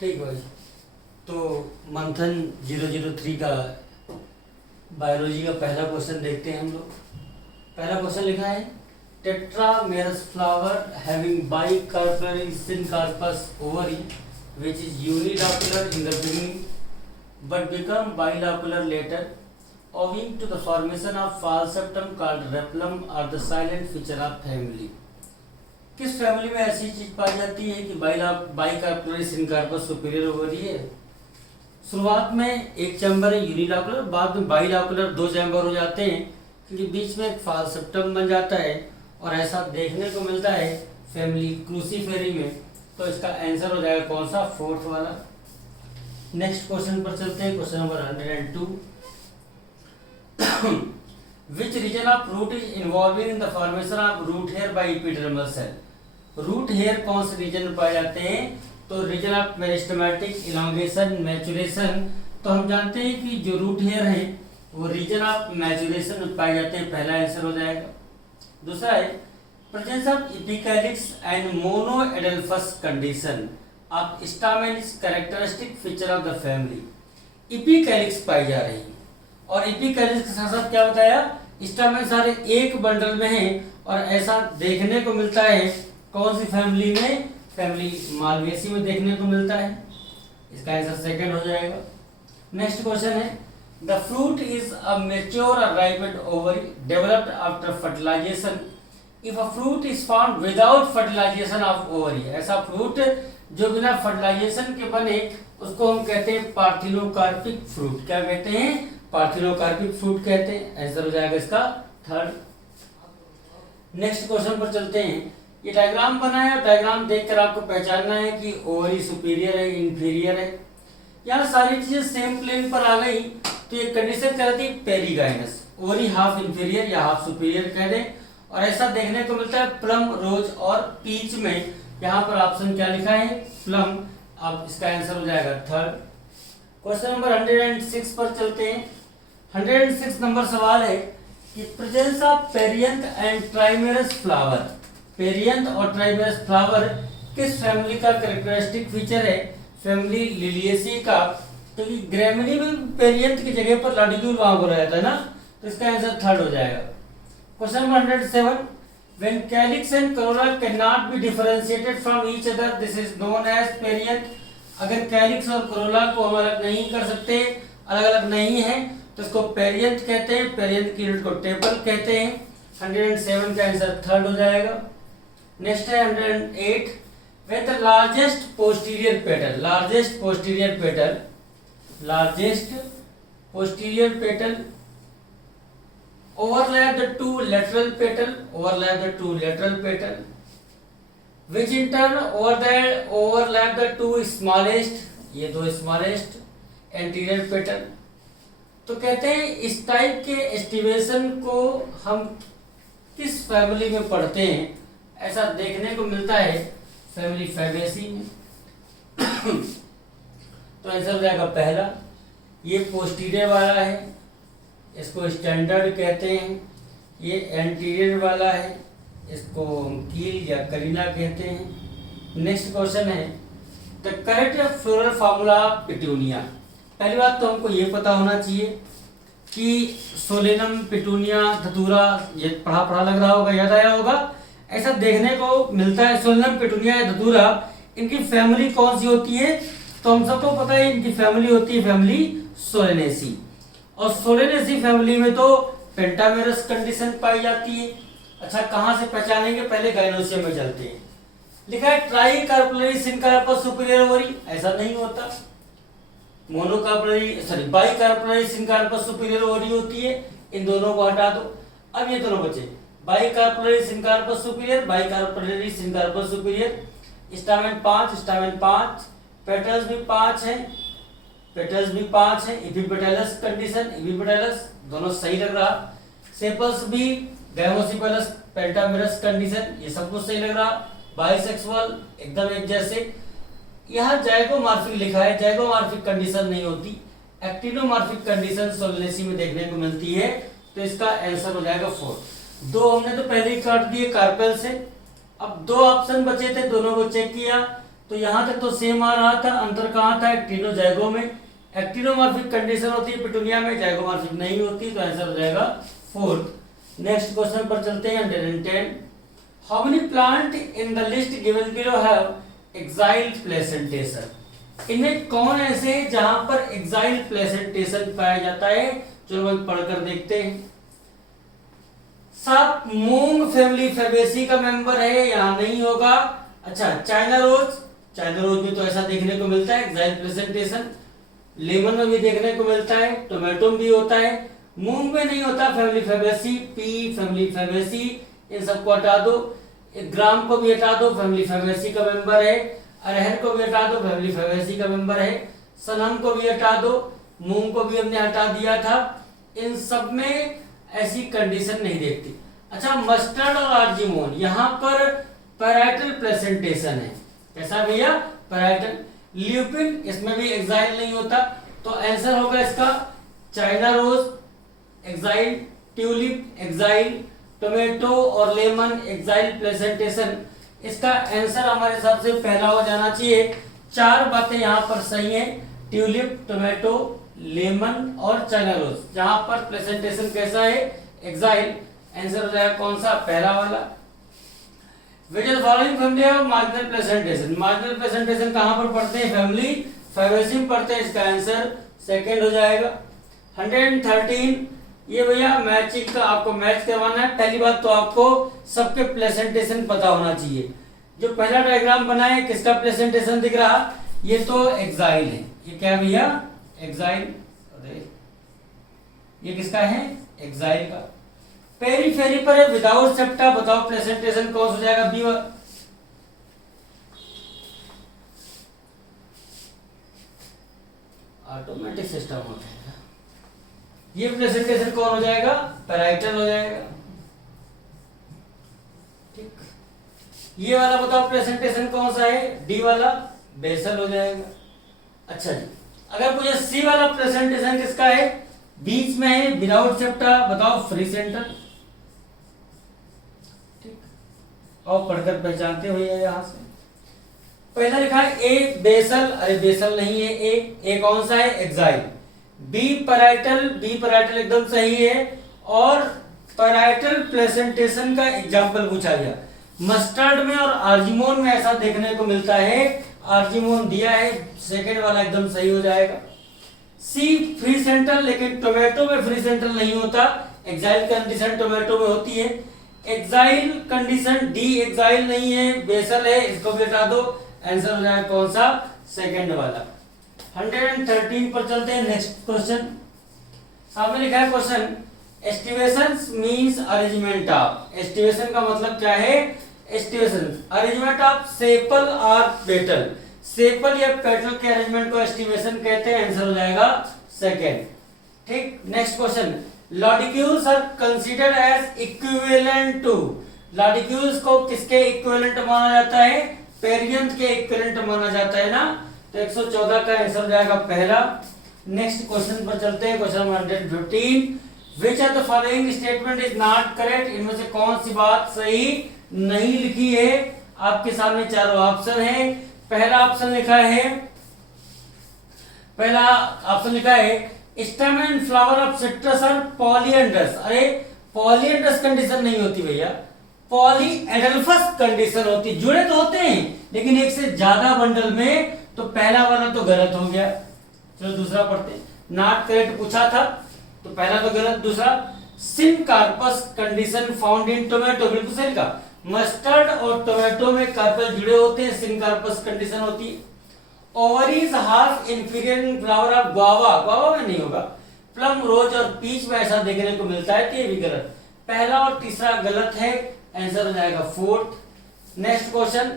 ठीक भाई। तो मंथन 003 का बायोलॉजी का पहला क्वेश्चन देखते हैं हम लोग। पहला क्वेश्चन लिखा है tetramerous flower having bicarpel syncarpous ovary which is unilocular in the beginning but become bilocular later owing to the formation of falceptum called rhapillum or the silent feature of family। किस family में ऐसी चीज पाई जाती है कि बाइकार्पल syncarpous superior ovary है? शुरुआत में एक चैम्बर है यूनिलॉकुलर, बाद में बाइलॉकुलर दो चैम्बर हो जाते हैं क्योंकि बीच में एक फालसेप्टम बन जाता है और ऐसा देखने को मिलता है फैमिली क्रूसीफेरी में। तो इसका आंसर हो जाएगा कौन सा? फोर्थ वाला। नेक्स्ट क्वेश्चन पर चलते हैं, question number 102। Which region of root is involving in the formation of root hair by epidermal cell? Root hair कौन से रीजन में पाए जाते हैं? तो region of meristematic elongation maturation. तो हम जानते हैं कि जो रूट हेयर है वो रीजन ऑफ मैचुरेशन में पाए जाते हैं, पहला आंसर हो जाएगा। दूसरा है presence of epicalix and monoadelphous condition of stamen is characteristic feature of the family। epicalix पाई जा रही है और epicalix के साथ साथ क्या बताया? स्टामेन सारे एक बंडल में हैं और ऐसा देखने को मिलता है कौन सी फैमिली में? फैमिली मालवेसी में देखने को मिलता है। इसका आंसर सेकंड हो जाएगा। नेक्स्ट क्वेश्चन है the fruit is a mature और ripened ovary developed after fertilisation if a fruit is found without fertilisation of ovary. ऐसा फ्रूट जो बिना फर्टिलाइजेशन के बने उसको हम कहते हैं पार्थिनोकार्पिक फ्रूट। क्या कहते हैं? पार्थिनोकार्पिक फ्रूट कहते हैं। आंसर हो जाएगा इसका थर्ड। नेक्स्ट क्वेश्चन पर चलते हैं। ये डायग्राम बना है और डायग्राम देखकर आपको पहचानना है कि ओवरी सुपीरियर है इंफीरियर है। यहाँ सारी चीजें सेम प्लेन पर आ गई तो ये कंडीशन कहती है पेरीगाइनस। ओवरी हाफ इंफीरियर या हाफ सुपीरियर कह दें और ऐसा देखने को मिलता है प्लम, रोज और पीच में। यहाँ पर ऑप्शन क्या लिखा है? प्लम। अब इसका आंसर हो जाएगा थर्ड। क्वेश्चन नंबर 106 पर चलते हैं। 106 नंबर सवाल है कि presence of perianth and ट्राइमेरस flower, perianth और ट्राइमेरस फ्लावर किस फैमिली का कैरेक्टरिस्टिक फीचर है? फैमिली लिलिएसी का। क्योंकि ग्रेमिनी में पेरियंथ की जगह पर लाडिक्यूल वहां बोला जाता है ना, तो इसका आंसर थर्ड हो जाएगा। Question number 107 when calyx and corolla cannot be differentiated from each other this is known as perianth। अगर कैलिक्स और कोरोला को हम अलग नहीं कर सकते, अलग अलग नहीं है, तो इसको पेरियंथ कहते हैं। पेरियंथ की यूनिट को टेपल कहते हैं। 107 का आंसर थर्ड हो जाएगा। नेक्स्ट है 108 when the largest posterior petal, largest posterior petal, largest posterior petal overlap the two lateral petal, overlap the two lateral petal which in turn overlap the two smallest, ये दो smallest anterior petal। तो कहते हैं इस type के estimation को हम किस फैमिली में पढ़ते हैं? ऐसा देखने को मिलता है फैमिली फैबेसी में। तो आंसर हो जाएगा पहला। ये पोस्टीरियर वाला है, इसको स्टैंडर्ड कहते हैं। ये एंटीरियर वाला है, इसको कील या करीना कहते हैं। नेक्स्ट क्वेश्चन है the correct floral formula of petunia. पहली बात तो हमको ये पता होना चाहिए कि सोलेनम, पिटूनिया, धतूरा, ये पढ़ा लग रहा होगा, याद आया होगा। ऐसा देखने को मिलता है सोलेनम, पिटूनिया या धतूरा, इनकी फैमिली कौन सी होती है? तो हम सबको पता है इनकी फैमिली होती है फैमिली सोलेनेसी। और सोलेनेसी फैमिली में तो पेंटामेरस कंडीशन पाई जाती है। अच्छा, कहां से पहचानेंगे? पहले गायनोसियम में चलते हैं। लिखा है tricarpellary syncarpous superior ovary, ऐसा नहीं होता। Monocarpellary sorry bicarpellary syncarpous superior ovary होती है। इन दोनों को हटा दो। अब ये दोनों बचे bicarpellary syncarpous superior, bicarpellary syncarpous superior. Stamen 5, petals भी 5 हैं, पेटल्स भी 5 है। इपीपेटलस कंडीशन, इपीपेटलस दोनों सही लग रहा। सेपल्स भी गैमोसिपेलस, पेंटामेरस कंडीशन, ये सब कुछ सही लग रहा। बाइसेक्सुअल एकदम एक जैसे। यहाँ जाइगोमॉर्फिक लिखा है, जाइगोमॉर्फिक कंडीशन नहीं होती, एक्टिनोमॉर्फिक कंडीशन सोलेनेसी में देखने को मिलती है। तो इसका आंसर हो जाएगा 4। दो हमने तो पहले ही काट दिए कार्पेल से। अब दो ऑप्शन बचे थे, दोनों को चेक किया तो यहाँ तक तो सेम आ रहा था, अंतर कहाँ था, एक्टिनोजाइगो में। एक्टिनोमॉर्फिक कंडीशन होती है पिटूनिया में, जाइगोमॉर्फिक नहीं होती, तो आंसर हो जाएगा फोर्थ। नेक्स्ट क्वेश्चन पर चलते हैं 110। How many plant in the list given below have exiled placentation? इनमें कौन ऐसे हैं जहां पर एक्साइल्ड प्लेसेंटेशन पाया जाता है? चलो भाई पढ़कर देखते हैं। सात मूंग फैमिली फेबेसी का मेंबर है, यहां नहीं होगा। अच्छा, चाइना रोज, चाइना रोज में तो ऐसा देखने को मिलता है एक्साइल्ड प्लेसेंटेशन। लेमन में भी देखने को मिलता है, टोमेटो में भी होता है, मूंग में नहीं होता। Family fabaceae, pea family fabaceae, इन सबको हटा दो। ग्राम को भी हटा दो, फैमिली फेबेसी का मेंबर है। अरहर को भी हटा दो, फैमिली फेबेसी का मेंबर है। सनम को भी हटा दो, मूंग को भी हमने हटा दिया था। इन सब में ऐसी कंडीशन नहीं देखती। अच्छा, मस्टर्ड और आर्जिमोन, यहाँ पर पैराइटल प्लेसेंटेशन है। कैसा भैया? पैराइटल। ल्यूपिन, इसमें भी एक्साइल नहीं होता, तो आंसर होगा इसका China rose axile, tulip axile, tomato और लेमन एक्साइल प्लेसेंटेशन। इसका आंसर हमारे हिसाब से पहला हो जाना चाहिए। चार बातें यहाँ पर सही हैं, ट्यूलिप, टोमेटो, लेमन और चाइना रोज। जहां पर प्लेसेंटेशन कैसा है? एक्साइल। आंसर हो जाएगा कौन सा? पहला वाला। Which of the following family have marginal placentation? Marginal placentation कहां पर पढ़ते हैं? फैमिली फेबेसी में पढ़ते हैं। इसका आंसर सेकंड हो जाएगा। 113, ये भैया मैचिंग का आपको मैच करवाना है। पहली बात तो आपको सबके प्लेसेंटेशन पता होना चाहिए। जो पहला डायग्राम बना है, किसका प्लेसेंटेशन दिख रहा? ये तो एक्साइल है। ये क्या भैया? एक्साइल। ये किसका है? एक्साइल का। पेरीफेरी पर है विदाउट सेप्टा, बताओ प्रेजेंटेशन कौन हो जाएगा? बी। ऑटोमेटिक सिस्टम हो जाएगा। ये प्रेजेंटेशन कौन हो जाएगा? पैराइटल हो जाएगा। ठीक, ये वाला बताओ प्रेजेंटेशन कौन सा है? डी वाला, बेसल हो जाएगा। अच्छा जी, अगर मुझे सी वाला प्रेजेंटेशन किसका है? बीच में है विदाउट सेप्टा, बताओ फ्री सेंटर। और पढ़कर पहचानते हो यहां से। पहला लिखा है ए बेसल, अरे बेसल नहीं है। ए कौन सा है? Axile. B parietal, B parietal एकदम सही है। और पैराइटल प्लेसेंटेशन का एग्जांपल पूछा गया। मस्टर्ड में और आर्जिमोन में ऐसा देखने को मिलता है। आर्जिमोन दिया है, सेकंड वाला एकदम सही हो जाएगा। सी फ्री सेंटर, लेकिन टोमेटो में फ्री सेंटर नहीं होता। एक्साइल कंडीशन टोमेटो में होती है। एक्साइल कंडीशन डी एक्साइल नहीं है, बेसल है, इसको भी हटा दो। आंसर हो जाएगा कौन सा? सेकंड वाला। 113 पर चलते हैं। नेक्स्ट क्वेश्चन सामने लिखा है question, aestivation means arrangement of. Aestivation का मतलब क्या है? एस्टिवेशन अरेंजमेंट ऑफ सेपल और पेटल। सेपल या पेटल के अरेंजमेंट को एस्टिवेशन कहते हैं। आंसर हो जाएगा सेकंड। ठीक, next question, lodicules are considered as equivalent to. Lodicules को किसके इक्विवेलेंट माना जाता है? पेरियंथ के इक्विवेलेंट माना जाता है ना। तो 114 का आंसर हो जाएगा पहला। नेक्स्ट क्वेश्चन पर चलते हैं। Question 115, which of the following statement is not correct? इनमें से कौन सी बात सही नहीं लिखी है? आपके सामने चारों ऑप्शन है। पहला ऑप्शन लिखा है, पहला ऑप्शन लिखा है stem and flower of citrus are polyandrous. अरे पॉलीएंड्रस कंडीशन नहीं होती भैया, पॉलीएडल्फस कंडीशन होती। जुड़े तो होते हैं लेकिन एक से ज्यादा बंडल में, तो पहला वाला तो गलत हो गया। चलो दूसरा पढ़ते हैं। नॉट करेक्ट पूछा था तो पहला तो गलत। दूसरा, syncarpous condition found in tomato, बिल्कुल सही का। मस्टर्ड और टोमेटो में कार्पल जुड़े होते हैं, सिनकार्पस कंडीशन होती है। Ovaries half inferior in flower of guava, guava में नहीं होगा। प्लम, रोज और पीच में ऐसा देखने को मिलता है, तो ये भी गलत। पहला और तीसरा गलत है। आंसर हो जाएगा fourth. Next question,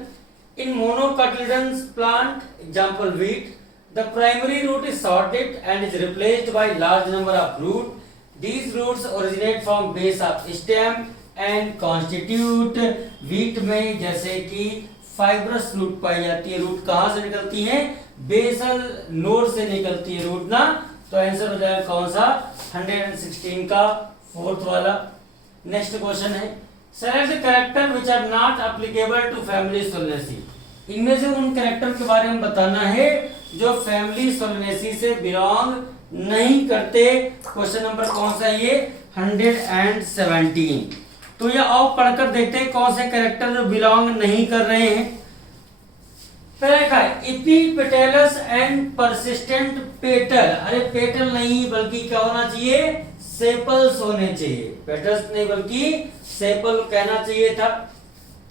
in monocotyledons plant example wheat, the primary root is shorted and is replaced by large number of root. These roots originate from base of stem and constitute. Wheat में जैसे कि fibrous root pi जाती है। Root कहां से निकलती है? Basal node से निकलती है रूट ना। तो आंसर हो जाएगा कौन सा? 116 का फोर्थ वाला। नेक्स्ट क्वेश्चन है, select the character which are not applicable to family solanaceae. इनमें से उन कैरेक्टर के बारे में बताना है जो फैमिली सोलनेसी से बिलोंग नहीं करते। क्वेश्चन नंबर कौन सा है ये 117। तो ये आओ पढ़कर देखते हैं कौन से कैरेक्टर जो बिलोंग नहीं कर रहे हैं। पहला लिखा है इपीपेटलस एंड परसिस्टेंट पेटल। अरे पेटल नहीं बल्कि क्या होना चाहिए, सेपल्स होने चाहिए। पेटल्स नहीं बल्कि सेपल कहना चाहिए था।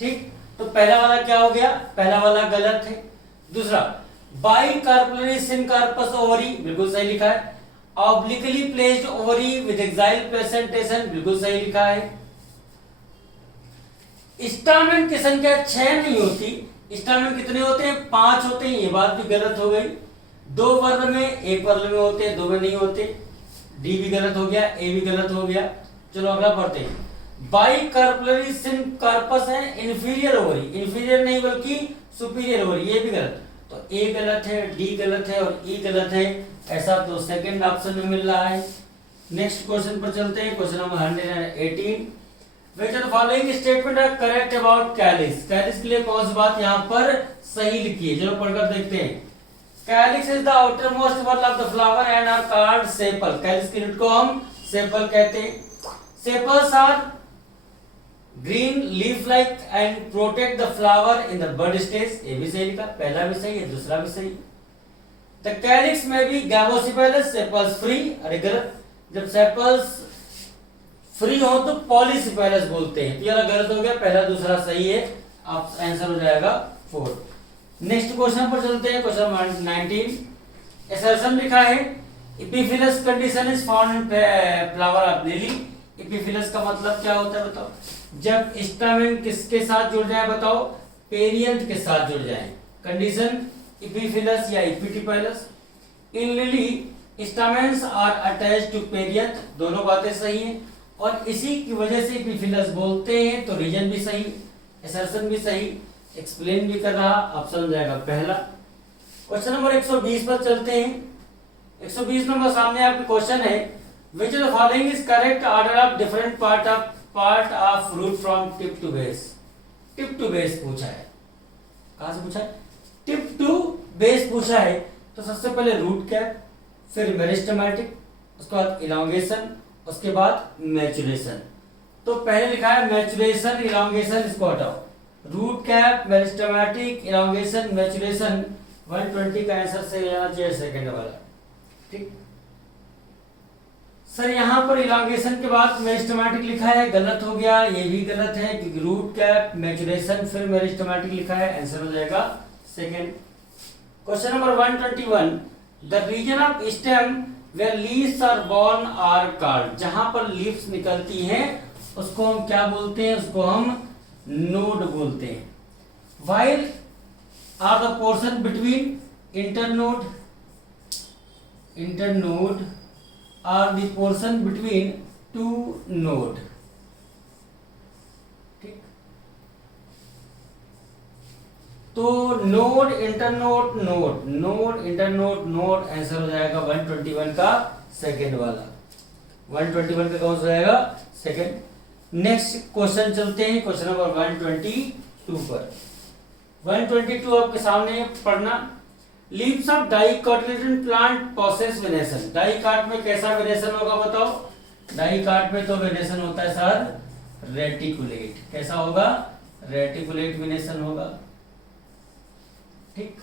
ठीक, तो पहला वाला क्या हो गया, पहला वाला गलत है। दूसरा बाइकार्पलरी सिनकार्पस ओवरी, बिल्कुल सही लिखा है। Obliquely placed ovary with axile presentation, बिल्कुल सही लिखा है। स्टामेन की संख्या 6 नहीं होती, स्टामेन कितने होते हैं, 5 होते हैं। ये बात भी गलत हो गई। 2 वर्ग में, 1 वर्ग में होते हैं, 2 में नहीं होते। डी भी गलत हो गया, ए भी गलत हो गया। चलो अगला पढ़ते हैं। बाइकार्पलरी सिनकार्पस है इंफीरियर ओवरी, इंफीरियर नहीं बल्कि सुपीरियर ओवरी, ये भी गलत। तो ए गलत है, डी गलत है और ई गलत है। ऐसा तो सेकंड ऑप्शन में मिल रहा है। नेक्स्ट क्वेश्चन पर चलते हैं। Question number 118। Which of the following statement are correct about calyx? Calyx के लिए कौन सी बात यहाँ पर सही लिखी है, चलो पढ़कर देखते हैं। Calyx is the outermost whorl of the flower and are called sepal. Calyx की यूनिट को हम sepal कहते हैं। Sepals are green leaf like and protect the flower in the bud stage. ये भी सही लिखा, पहला भी सही है, दूसरा भी सही। The calyx may be gavosepalous, sepals free। अरे गलत, जब sepals फ्री हो तो पॉलीसेपेलस बोलते हैं। तो ये गलत हो गया, पहला दूसरा सही है। आप आंसर हो जाएगा 4। नेक्स्ट क्वेश्चन पर चलते हैं। Question number 19। असर्शन लिखा है epiphyllous condition is found in flower of lily. Epiphyllous का मतलब क्या होता है बताओ, जब स्टामेन किसके साथ जुड़ जाए बताओ, पेरियंथ के साथ जुड़ जाए। कंडीशन एपिफिलस या epitepalous. In lily stamens are attached to perianth, दोनों बातें सही हैं और इसी की वजह से एपिफिलस बोलते हैं। तो रीजन भी सही, असर्शन भी सही, एक्सप्लेन भी कर रहा, ऑप्शन हो जाएगा पहला। क्वेश्चन नंबर 120 पर चलते हैं। 120 नंबर सामने आपके क्वेश्चन है which of the following is correct order of different part of root from tip to base. Tip to base पूछा है, कहां से पूछा है, टिप टू बेस पूछा है। तो सबसे पहले रूट कैप, फिर मेरिस्टेमेटिक, उसके बाद इलॉन्गेशन, उसके बाद मैचुरेशन। तो पहले लिखा है मैचुरेशन इलॉन्गेशन, इसको हटाओ। Root cap, meristematic, elongation, maturation. 120 का आंसर सही आना चाहिए सेकंड वाला। ठीक सर, यहाँ पर इलॉन्गेशन के बाद मेरिस्टेमेटिक लिखा है, गलत हो गया, ये भी गलत है क्योंकि रूट कैप, मैचुरेशन, फिर मेरिस्टेमेटिक लिखा है, आंसर हो जाएगा second. Question number 121। The region of stem where leaves are born are called। जहां पर लीव्स निकलती हैं उसको हम क्या बोलते हैं, उसको हम नोड बोलते हैं। while are the portion between internode are the portion between two node। ठीक, तो node internode node, node internode node, answer हो जाएगा 121 का सेकंड वाला। 121 का कौन सा जाएगा, सेकंड। नेक्स्ट क्वेश्चन चलते हैं क्वेश्चन नंबर 122 पर। 122 आपके सामने पढ़ना। Leaves of dicotyledon plant process venation. Dicot में कैसा वेनेशन होगा बताओ, डाइकाट में तो वेनेशन होता है सर रेटिकुलेट। कैसा होगा, रेटिकुलेट वेनेशन होगा। ठीक,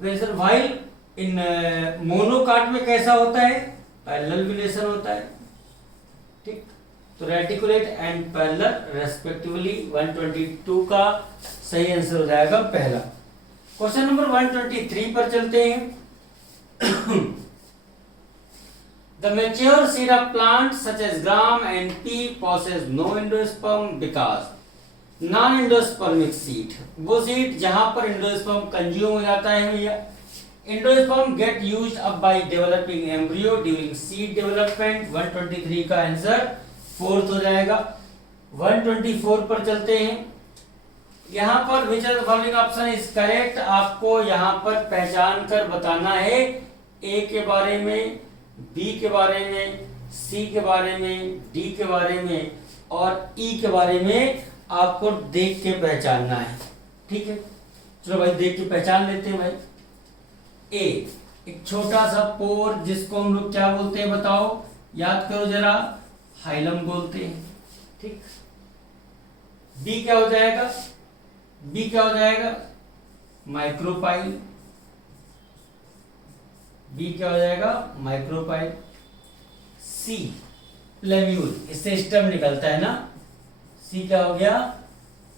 वेनेशन। व्हाइल इन मोनोकाट में कैसा होता है, पैरेलल वेनेशन होता है। ठीक, तो रेटिकुलेट एंड पैरेलल रेस्पेक्टिवली। 122 का सही आंसर हो जाएगा पहला। क्वेश्चन नंबर 123 पर चलते हैं। The mature seed of plants such as gram and pea possess no endosperm because non-endospermic seed, वो सीड जहां पर एंडोस्पर्म कंज्यूम हो जाता है भैया। Endosperm get used up by developing embryo during seed development. 123 का आंसर फोर्थ हो जाएगा। 124 पर चलते हैं। यहाँ पर which of the following option is correct, आपको यहाँ पर पहचान कर बताना है। ए के बारे में, बी के बारे में, सी के बारे में, डी के बारे में और ई के बारे में आपको देख के पहचानना है। ठीक है, चलो भाई देख के पहचान लेते हैं भाई। ए एक छोटा सा पोर जिसको हम लोग क्या बोलते हैं बताओ, याद करो जरा, हाइलम बोलते हैं, ठीक। बी क्या हो जाएगा, बी क्या हो जाएगा, माइक्रोपाइल, बी क्या हो जाएगा, माइक्रोपाइल। सी प्लेम्यूल, इससे स्टम निकलता है ना, सी क्या हो गया,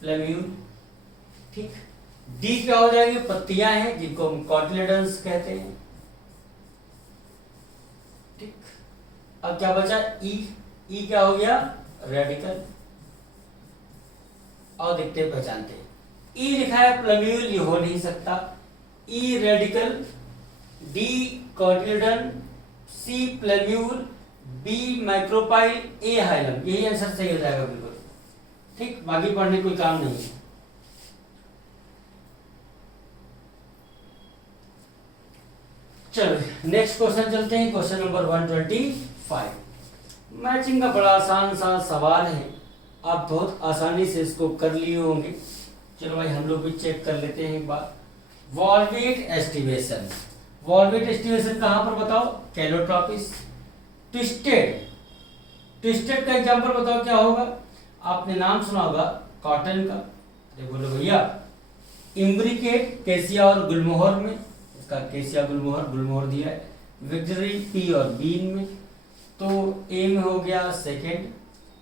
प्लेम्यूल, ठीक। डी क्या हो जाएगी, पत्तियां हैं जिनको हम कॉटिलेडन्स कहते हैं, ठीक। अब क्या बचा, ई, ई क्या हो गया, रेडिकल। और देखते हैं पहचानते हैं, ई लिखा है प्लेम्यूल, ये हो नहीं सकता, ई रेडिकल, डी कॉटिलेडन, सी प्लेम्यूल, बी माइक्रोपाइल, ए हाइलम, यही आंसर सही हो जाएगा बिल्कुल, ठीक। बाकी पढ़ने कोई काम नहीं है। चलो नेक्स्ट क्वेश्चन चलते हैं, क्वेश्चन नंबर 125। मैचिंग का बड़ा आसान सा सवाल है, आप बहुत आसानी से इसको कर लिए होंगे। चलो भाई हम लोग भी चेक कर लेते हैं एक बार। वॉल्वेट एस्टिवेशन, वॉल्वेट एस्टिवेशन कहां पर बताओ, कैलोट्रॉपिस। ट्विस्टेड, ट्विस्टेड का एग्जांपल बताओ क्या होगा, आपने नाम सुना होगा कॉटन का, अरे बोलो भैया। इम्ब्रिकेट, केसिया और गुलमोहर में, इसका केसिया गुलमोहर, गुलमोहर दिया है। विक्टरी, पी और बीन में, तो ए में हो गया सेकेंड,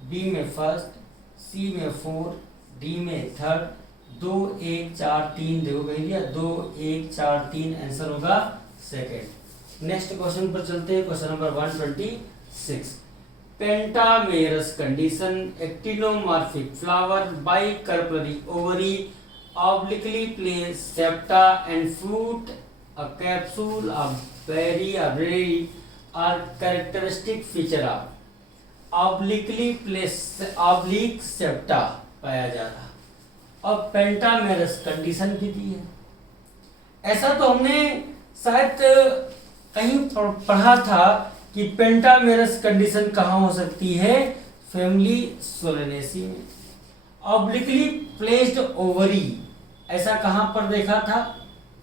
बी में फर्स्ट, सी में फोर्थ, डी में थर्ड, 2 1 4 3 देखो कही दिया, 2 1 4 3 आंसर होगा सेकेंड। नेक्स्ट क्वेश्चन पर चलते हैं, question number 126। Pentamerous condition, actinomorphic flower, bicarpellary ovary, obliquely placed septa and fruit, a capsule, a berry, a berry are characteristic feature of obliquely placed oblique septa पाया जा रहा। अब pentamerous condition भी दी है, ऐसा तो हमने शायद कहीं पढ़ा था कि पेंटामेरस कंडीशन कहाँ हो सकती है, फैमिली सोलेनेसी में। ऑब्लिकली प्लेस्ड ओवरी, ऐसा कहां पर देखा था,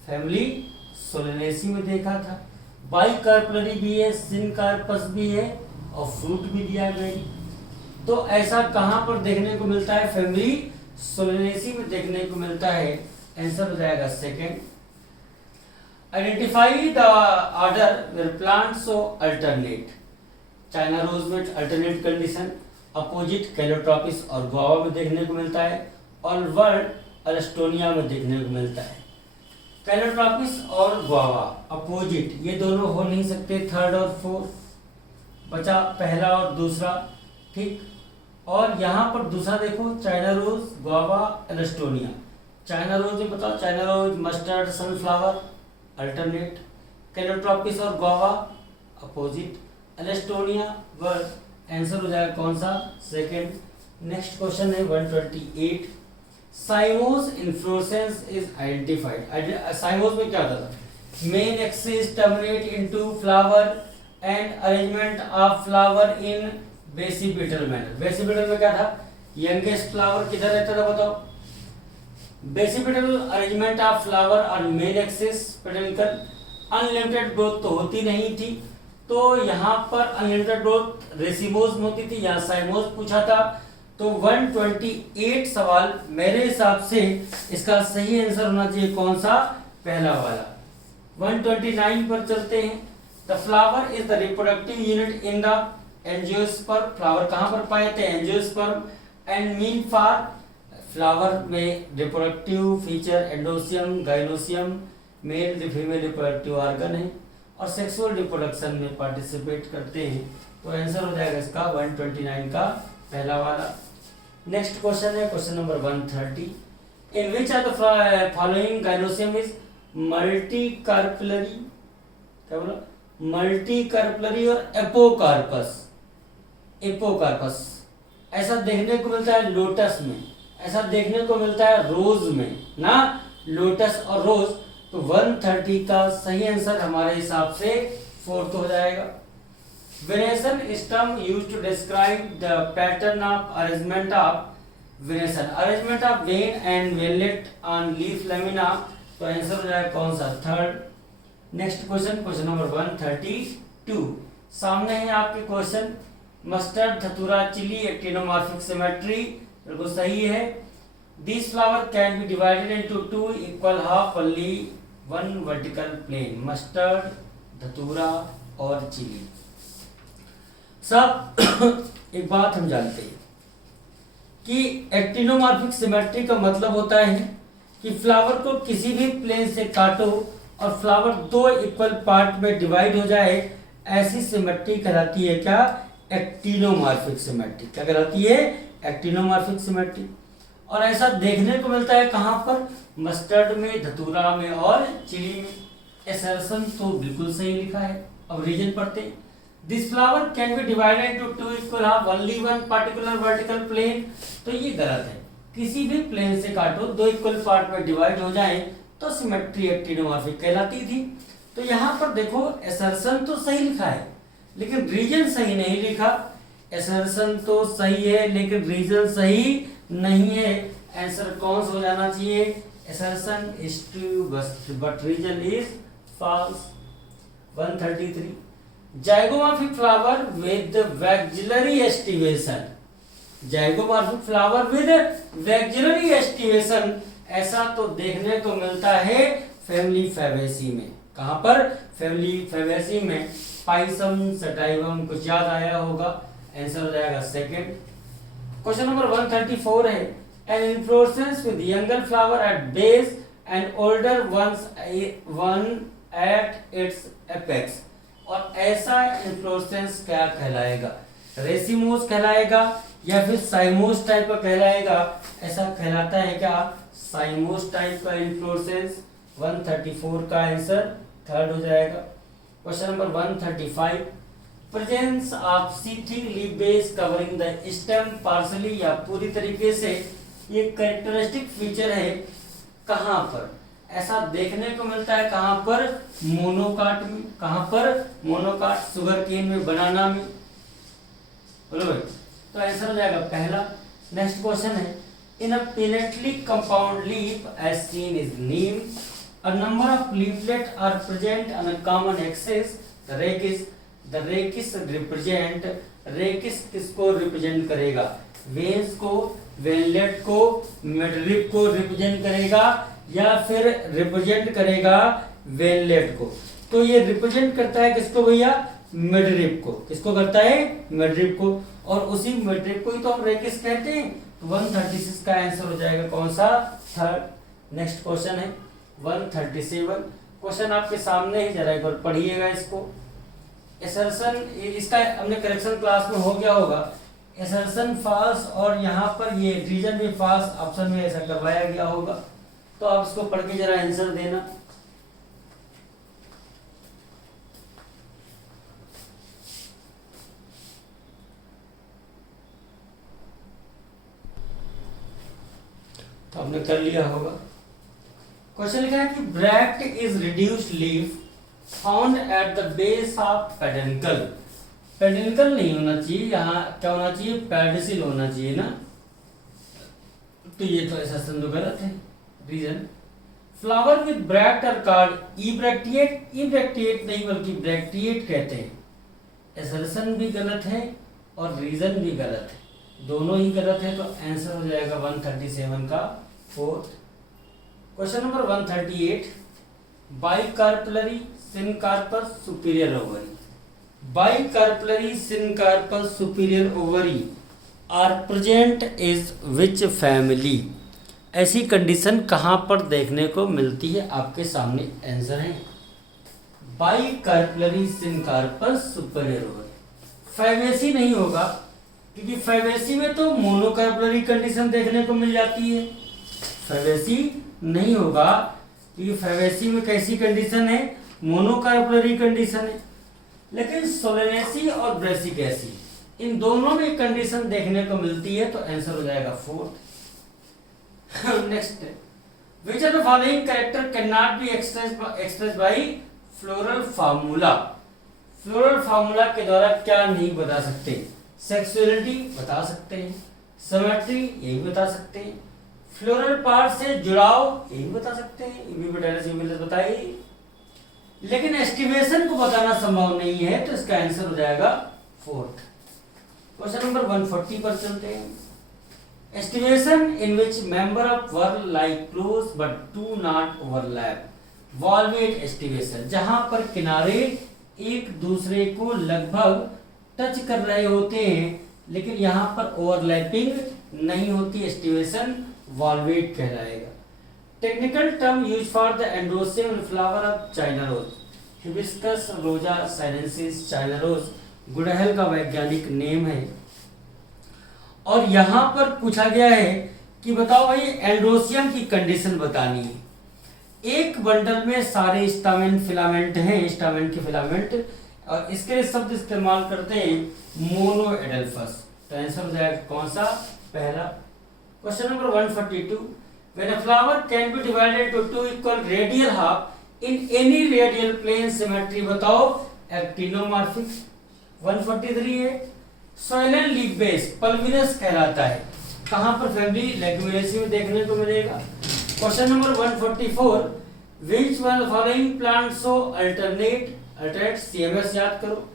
फैमिली सोलेनेसी में देखा था। बाइकार्पलरी भी है, सिनकार्पस भी है और फ्रूट भी दिया गया, तो ऐसा कहां पर देखने को मिलता है, फैमिली सोलेनेसी में देखने को मिलता है, आंसर हो जाएगा second. Identify the order where plants show alternate, China rose में अल्टरनेट कंडीशन, अपोजिट कैलोट्रॉपिस और गुआवा में देखने को मिलता है, और वर्ल्ड एल्स्टोनिया में देखने को मिलता है। कैलोट्रॉपिस और गुआवा अपोजिट, ये दोनों हो नहीं सकते, थर्ड और फोर्थ बचा पहला और दूसरा, ठीक। और यहाँ पर दूसरा देखो, China rose, guava, alstonia. China rose में बताओ, China rose, mustard, sunflower alternate, calotropis और guava opposite, alstonia whorled, answer हो जाएगा कौन सा, सेकेंड। नेक्स्ट क्वेश्चन है 128। Cymose inflorescence is identified, cymose में क्या होता था, main axis terminate into flower and arrangement of flower in basipetal manner. Basipetal में क्या था, यंगेस्ट फ्लावर किधर रहता था बताओ, बेसिपिटल अरेंजमेंट ऑफ फ्लावर और main axis peduncle. Unlimited growth तो होती नहीं थी, तो यहाँ पर अनलिमिटेड ग्रोथ रेसिमोस में होती थी, यहाँ साइमोस पूछा था, तो 128 सवाल मेरे हिसाब से इसका सही आंसर होना चाहिए कौन सा, पहला वाला। 129 पर चलते हैं। The flower is the reproductive unit in the angiosperm, flower कहाँ पर पाए जाते हैं, angiosperm, and mean for, flower में reproductive feature androecium, gynoecium, male female reproductive organ है, और सेक्सुअल रिप्रोडक्शन में पार्टिसिपेट करते हैं, तो आंसर हो जाएगा इसका 129 का पहला वाला। नेक्स्ट क्वेश्चन है question number 130। In which are the following gynoecium is multicarpellary, क्या बोला, मल्टीकार्पलरी और एपोकार्पस। एपोकार्पस ऐसा देखने को मिलता है लोटस में, ऐसा देखने को मिलता है रोज में ना, लोटस और रोज, तो 130 का सही आंसर हमारे हिसाब से फोर्थ हो जाएगा। Variation stem used to describe the pattern of arrangement of venation, arrangement of vein and veinlet on leaf lamina, तो आंसर हो जाएगा कौन सा, third. Next question, question number 132, सामने है आपके question, mustard, datura, chilli, actinomorphic symmetry, बिल्कुल सही है। This flower can be divided into two equal half only one vertical plane, mustard, datura और चिली। सब एक बात हम जानते हैं कि एक्टिनोमॉर्फिक सिमेट्री का मतलब होता है कि फ्लावर को किसी भी प्लेन से काटो और फ्लावर दो इक्वल पार्ट में डिवाइड हो जाए, ऐसी सिमेट्री कहलाती है क्या, एक्टिनोमॉर्फिक सिमेट्री। क्या कहलाती है, एक्टिनोमॉर्फिक सिमेट्री। और ऐसा देखने को मिलता है कहां पर, मस्टर्ड में, धतूरा में और चिली में। एसर्शन तो बिल्कुल सही लिखा है। अब रीजन पढ़ते हैं। This flower can be divided into two equal half only one particular vertical plane, तो ये गलत है। किसी भी प्लेन से काटो, दो इक्वल पार्ट में डिवाइड हो जाए तो सिमेट्री एक्टिनोमॉर्फिक कहलाती थी। तो यहाँ पर देखो एसर्शन तो सही लिखा है लेकिन रीजन सही नहीं लिखा। एसर्शन तो सही है लेकिन रीजन सही नहीं है। आंसर कौन सा हो जाना चाहिए, assertion is true but reason is false. 133, zygomorphic flower with vexillary aestivation, zygomorphic flower with vexillary aestivation, ऐसा तो देखने को मिलता है फैमिली फैबेसी में। कहां पर, फैमिली फैबेसी में। पाइसम, सटाइवम, कुछ याद आया होगा, आंसर हो जाएगा सेकंड। क्वेश्चन नंबर 134 है, an inflorescence with younger flower at base and older one at its apex, और ऐसा इन्फ्लोरेसेंस क्या कहलाएगा, रेसिमोस कहलाएगा या फिर साइमोस टाइप का कहलाएगा। ऐसा कहलाता है क्या, साइमोस टाइप का इन्फ्लोरेसेंस। 134 का आंसर थर्ड हो जाएगा। Question number 135, presence of seething leaf base covering the stem partially, या पूरी तरीके से, ये कैरेक्टरिस्टिक फीचर है कहां पर, ऐसा देखने को मिलता है कहां पर, मोनोकाट में। कहां पर, मोनोकाट, शुगर केन में, बनाना में। बोलो भाई, तो आंसर हो जाएगा पहला। नेक्स्ट क्वेश्चन है, in a pinnately compound leaf as seen is neem, a number of leaflet are present on a common axis, the rachis represent, rachis किसको रिप्रेजेंट करेगा, वेन्स को, वेनलेट को, मिडरिप को रिप्रेजेंट करेगा या फिर रिप्रेजेंट करेगा वेनलेट को। तो ये रिप्रेजेंट करता है किसको भैया, मिडरिप को। किसको करता है, मिडरिप को, और उसी मिडरिप को ही तो हम रेकिस कहते हैं। तो 136 का आंसर हो जाएगा कौन सा, थर्ड। नेक्स्ट क्वेश्चन है 137, क्वेश्चन आपके सामने ही, जरा एक बार पढ़िएगा इसको। एसर्शन, इसका हमने करेक्शन क्लास में हो गया होगा, एसर्शन फॉल्स, और यहाँ पर ये रीजन भी फॉल्स ऑप्शन में ऐसा करवाया गया होगा। तो आप इसको पढ़ के जरा आंसर देना। तो आपने कर लिया होगा। क्वेश्चन लिखा है कि bract is reduced leaf found at the base of peduncle. Peduncle नहीं होना चाहिए, यहाँ क्या होना चाहिए, पेडिसिल होना चाहिए ना। तो ये तो ऐसा संदो गलत है। Reason, flower with bract are called ebracteate, ebracteate नहीं बल्कि ब्रैक्टिएट कहते हैं। एसर्शन भी गलत है और रीजन भी गलत है, दोनों ही गलत है। तो आंसर हो जाएगा 137 का fourth. Question number 138, bicarpellary syncarpous superior ovary, bicarpellary syncarpous superior ovary are present is which family, ऐसी कंडीशन कहां पर देखने को मिलती है, आपके सामने आंसर है bicarpellary syncarpous superior ovary. Fabaceae नहीं होगा क्योंकि फैबेसी में तो मोनोकार्पलरी कंडीशन देखने को मिल जाती है। फैबेसी नहीं होगा क्योंकि फैबेसी में कैसी कंडीशन है, मोनोकार्पलरी कंडीशन है। लेकिन सोलेनेसी और ब्रेसिकेसी, इन दोनों में कंडीशन देखने को मिलती है। तो आंसर हो जाएगा fourth. Next, which of the following character can not be express bye floral formula, floral formula के द्वारा क्या नहीं बता सकते, सेक्सुअलिटी बता सकते हैं, सिमेट्री ये भी बता सकते हैं, फ्लोरल पार्ट से जुड़ाव ये भी बता सकते हैं, यूबिक्विटस यूबिक्विटस बताइए। लेकिन एस्टिमेशन को बताना संभव नहीं है, तो इसका आंसर हो जाएगा फोर्थ। क्वेश्चन नंबर 140 पर चलते हैं। Aestivation in which member of whorl like close but do not overlap, valvate aestivation, जहां पर किनारे एक दूसरे को लगभग टच कर रहे होते हैं लेकिन यहाँ पर ओवरलैपिंग नहीं होती, एस्टिमेशन वॉल्वेट कहलाएगा। Technical term use for the androecium flower of China rose, hibiscus rosa sinensis China rose गुड़हल का वैज्ञानिक नेम है। और यहाँ पर पूछा गया है कि बताओ भाई एंड्रोसियम की कंडीशन बतानी है। एक बंडल में सारे स्टामेन फिलामेंट हैं, स्टामेन के फिलामेंट, और इसके लिए शब्द इस्तेमाल करते हैं मोनोएडल्फस। तो आंसर हो जाएगा कौन सा? पहला। Question number 142, when a flower can be divided to two equal radial half in any radial plane symmetry, बताओ एक्टिनोमॉर्फिक। 143 है, सोइलन लीफ बेस पल्मिनस कहलाता है, कहां पर? फैमिली लेग्यूमिनेसी में देखने को मिलेगा। Question number 144, which one of the following plants show alternate CMS याद करो,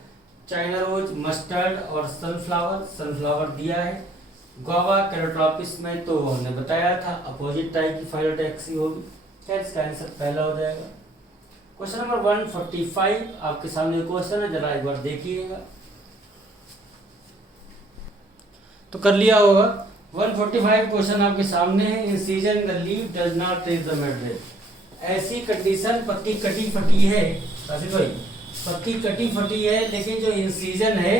चाइना रोज, मस्टर्ड और सनफ्लावर। सनफ्लावर दिया है। गुआवा कैरोट्रोपिस में तो हमने बताया था अपोजिट टाइप की फाइलोटैक्सी होगी, क्या इसका आंसर पहला हो जाएगा। क्वेश्चन नंबर 145 आपके सामने क्वेश्चन है, जरा एक बार देखिएगा तो कर लिया होगा। 145 क्वेश्चन आपके सामने है। इन season the leaf does not reach the mid, ऐसी कंडीशन पत्ती कटी फटी है, पत्ती कटी फटी है लेकिन जो इन सीजन है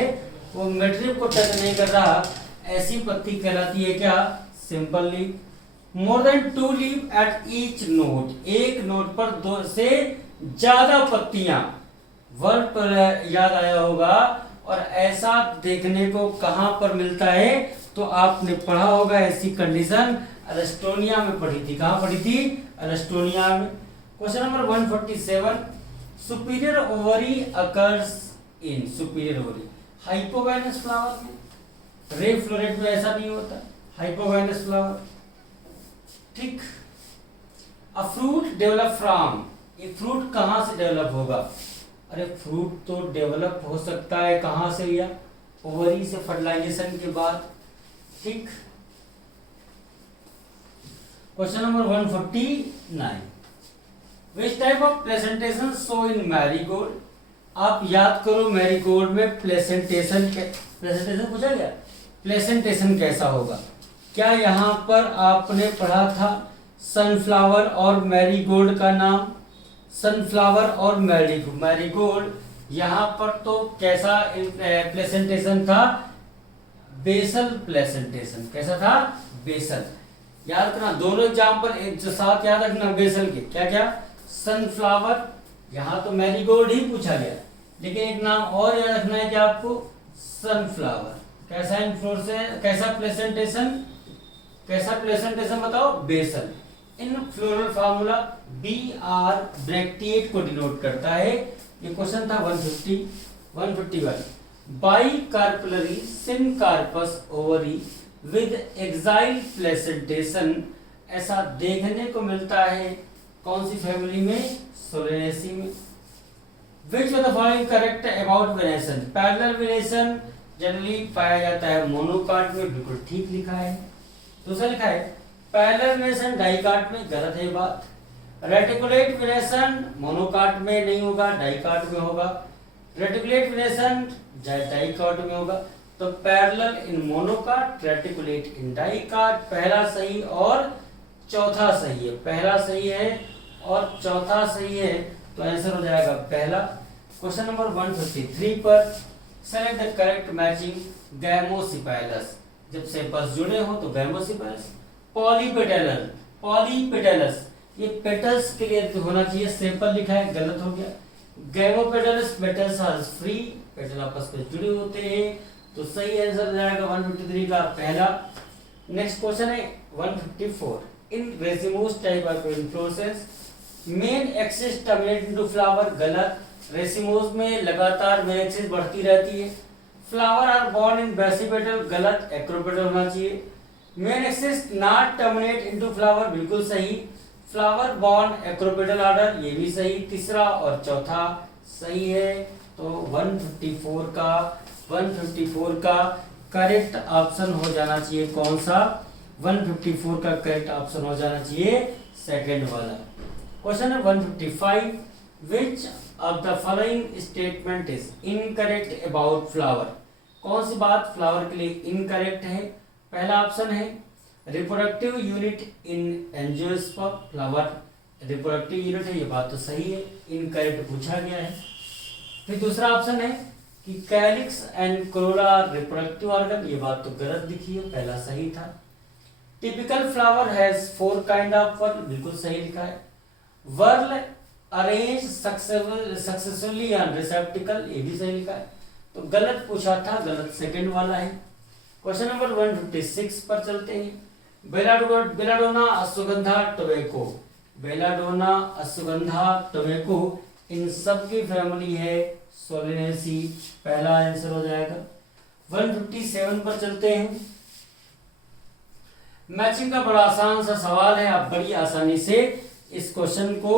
वो मिडरिप को टच नहीं कर रहा, ऐसी पत्ती कहलाती है क्या? Simple leaf. More than 2 leaf at each note, एक नोट पर 2 से ज्यादा पत्तियां, वर्ड पर याद आया होगा। और ऐसा देखने को कहां पर मिलता है? तो आपने पढ़ा होगा ऐसी कंडीशन एल्स्टोनिया में पढ़ी थी। कहां पढ़ी थी? एल्स्टोनिया में। Question number 147, superior ovary occurs in, superior ovary hypogynous flower में, रे फ्लोरेट में ऐसा नहीं होता, हाइपोगैनस फ्लावर। ठीक। अ फ्रूट डेवलप फ्रॉम, ये फ्रूट कहां से डेवलप होगा? अरे फ्रूट तो डेवलप हो सकता है कहां से? या ओवरी से, फर्टिलाइजेशन के बाद। ठीक। Question number 149, which type of presentation show in marigold, आप याद करो मैरीगोल्ड में प्रेजेंटेशन पूछा गया, प्रेजेंटेशन कैसा होगा? क्या यहाँ पर आपने पढ़ा था सनफ्लावर और मैरीगोल्ड का नाम? सनफ्लावर और मैरीगोल्ड, यहाँ पर तो कैसा प्रेजेंटेशन था? Basal presentation. कैसा था? बेसल। याद करना दोनों एग्जाम्पल एक जो साथ याद रखना बेसल के। क्या क्या? सनफ्लावर, यहाँ तो मैरीगोल्ड ही पूछा गया लेकिन एक नाम और याद रखना है कि आपको सनफ्लावर। कैसा इन्फ्लोरेसेंस, कैसा प्रेजेंटेशन बताओ? बेसल। इन फ्लोरल फार्मूला BR ब्रैक्टिएट को डिनोट करता है। ये क्वेश्चन था 151। Bicarpellary syncarpous ovary with exile placentation, ऐसा देखने को मिलता है कौन सी फैमिली में? सोलेनेसी में। Which of the following correct about venation, parallel venation generally पाया जाता है मोनोकाट में, बिल्कुल ठीक लिखा है। दूसरा लिखा है पैरेलल वेनेशन डाइकाट में, गलत है बात। रेटिकुलेट वेनेशन मोनोकाट में नहीं होगा, डाइकाट में होगा। रेटिकुलेट वेनेशन डाइकाट में होगा। तो parallel in monocot, reticulate in dicot, पहला सही और चौथा सही है। पहला सही है और चौथा सही है, तो आंसर हो जाएगा पहला। क्वेश्चन नंबर 153 पर सेलेक्ट द करेक्ट मैचिंग गैमोसिपेलस, जब सेपल्स जुड़े हो तो गैमोसिपेलस। पॉलीपेटलस, पॉलीपेटलस ये पेटल्स के लिए होना चाहिए, सेपल लिखा है, गलत हो गया। Gamopetalous, petals are free, petal आपस में जुड़े होते हैं, तो सही आंसर हो जाएगा 153 का पहला। नेक्स्ट क्वेश्चन है 154, in racemose type of inflorescence main axis terminate into flower, गलत। रेसिमोस में लगातार मेन एक्सिस बढ़ती रहती है। Flower are borne in basipetal, गलत, एक्रोपेटल होना चाहिए। Main axis not terminate into flower, बिल्कुल सही। फ्लावर बोर्न एक्रोपेटल ऑर्डर, ये भी सही। तीसरा और चौथा सही है। तो 154 का करेक्ट ऑप्शन हो जाना चाहिए कौन सा? 154 का करेक्ट ऑप्शन हो जाना चाहिए सेकंड वाला। क्वेश्चन है 155, which of the following statement is incorrect about flower? कौन सी बात फ्लावर के लिए इनकरेक्ट है? पहला ऑप्शन है रिप्रोडक्टिव यूनिट इन एंजियोस्पर्म, फ्लावर रिप्रोडक्टिव यूनिट है, ये बात तो सही है, इनकरेक्ट पूछा गया है। फिर दूसरा ऑप्शन है कि calyx and corolla reproductive organ, ये बात तो गलत दिखी है, पहला सही था। Typical flower has 4 kind of whorl, बिल्कुल सही लिखा है। Whorl arrange successfully on receptacle, ये भी सही लिखा है। तो गलत पूछा था, गलत सेकंड वाला है। क्वेश्चन नंबर 156 पर चलते हैं। Belladonna ashwagandha tobacco, belladonna ashwagandha tobacco, इन सब की फैमिली है सोलेनेसी, पहला आंसर हो जाएगा। 157 पर चलते हैं। मैचिंग का बड़ा आसान सा सवाल है, आप बड़ी आसानी से इस क्वेश्चन को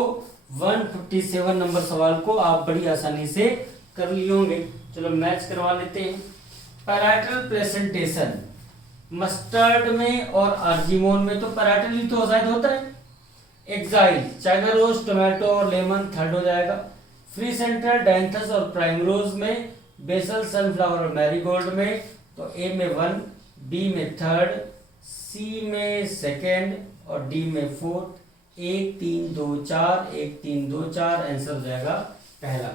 157 नंबर सवाल को आप बड़ी आसानी से कर लिए होंगे। चलो मैच करवा लेते हैं। पैराइटल प्रेजेंटेशन मस्टर्ड में और आर्जिमोन में तो पैराइटल ही तो शायद होता है। एक्साइल, चैगरोज, टोमेटो और लेमन थर्ड हो जाएगा। फ्री सेंटर, डायंथस और प्राइमरोज में, बेसल, सनफ्लावर और मैरीगोल्ड में तो ए में 1, बी में 3rd, सी में 2nd और डी में 4th। 1 3 2 4, 1 3 2 4 आंसर हो जाएगा पहला।